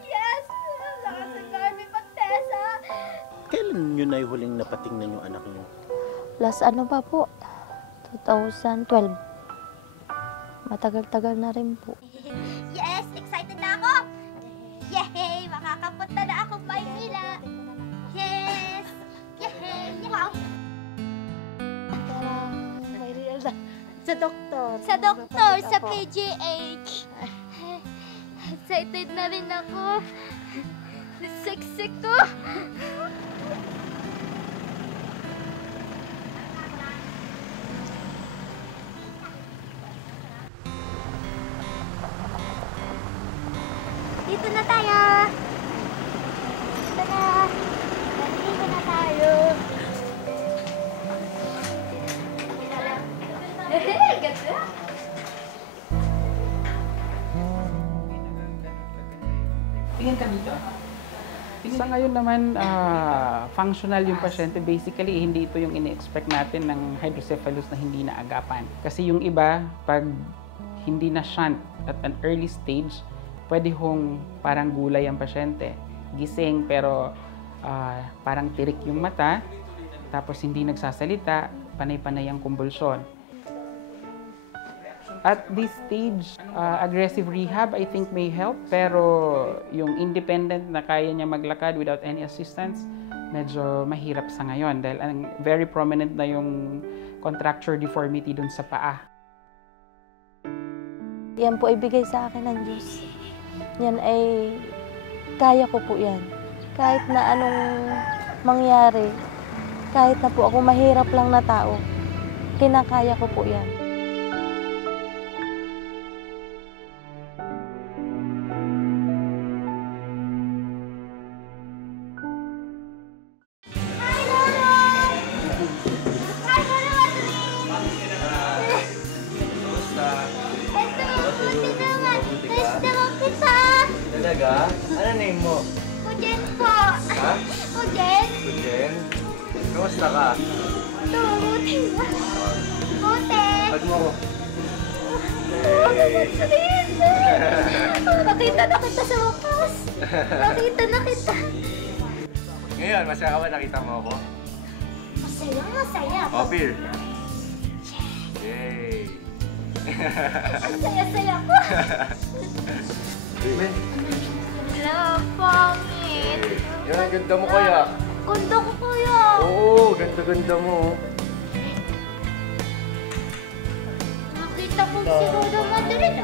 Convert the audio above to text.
Yes! Lakas ng Garmin Pagtesa! Kailan nyo na huling napatingnan yung anak nyo? Last ano pa po? 2012. Matagal-tagal na rin po. Yes! Excited na ako! Yay! Makakapunta na ako Maynila! Yes! Yay! Wow! Sa doktor. Sa doktor, sa PGH. Excited na rin ako. Sexy ko. Dito na tayo. Dito na. Dito na tayo. Ganda. Tingin ka dito. Sa ngayon naman, functional yung pasyente. Basically, hindi ito yung ini-expect natin ng hydrocephalus na hindi naagapan. Kasi yung iba, pag hindi na shunt at an early stage, pwede hong parang gulay ang pasyente. Gising pero parang tirik yung mata, tapos hindi nagsasalita, panay-panay ang kumbulsyon. At this stage, aggressive rehab I think may help, pero yung independent na kaya niya maglakad without any assistance, medyo mahirap sa ngayon dahil very prominent na yung contracture deformity dun sa paa. Yan po ibigay sa akin ng Diyos. Yan ay kaya ko po yan. Kahit na anong mangyari, kahit na po ako mahirap lang na tao, kinakaya ko po yan. Talaga? Ano name mo? Pujen po. Ha? Pujen. Pujen? Kamusta ka? Ito, buti ba? Buti. Pag mo ko. Nakita na kita sa wakas. Nakita na kita. Ngayon, masaya ka ba nakita mo ako? Masaya, masaya. Oh, beer. Yay! Ang saya-saya ko. Hello, pangit. Yan, ang ganda mo kaya. Ganda ko kuya. Oo, ganda-ganda mo. Nakita ko si Roda Madrid.